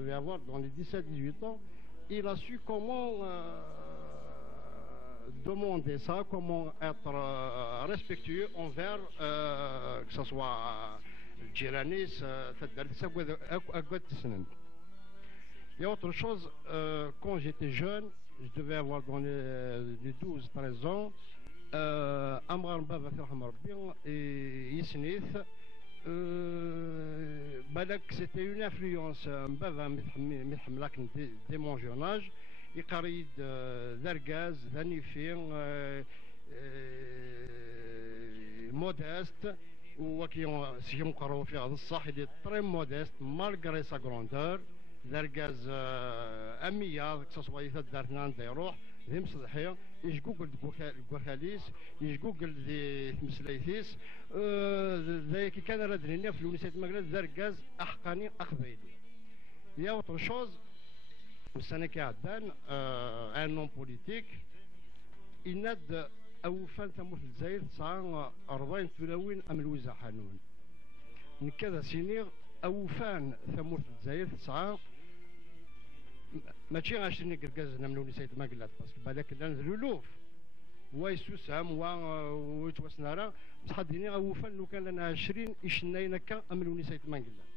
devait avoir dans les 17-18 ans, il a su comment demander ça, comment être respectueux envers que ce soit الجيرانيس Il y a autre chose, quand j'étais jeune, je devais avoir dans les 12-13 ans, Amran Baba et Yisnith, c'était une influence dès mon jeune âge. يقريد ذرقاز ذنيفين مودست وكي سيهم قروا في هذا الصح اللي تري مودست مالغري سا غروندور ذرقاز امية كسوا يتدارنا عند يروح ذي مصلحية يجوجل الكوخاليس يجوجل ذي مسليثيس ذي كي كان رادريني في الونيسيت ماكلا ذرقاز احقاني اخبيلي يا اوتر شوز السنة كعدان ان نون بوليتيك يناد اوفان ثموث الجزائر 49 ثلاوين ام الوزا حانون نكذا سينيغ اوفان ثموث الجزائر 9 ماشي غاشني كركازنا من ونسيت ما قلات باسكو بالك لان الولوف ويسوسام ويتوسنارا بصح ديني اوفان لو كان لنا 20 يشناين هكا ام ونسيت ما قلات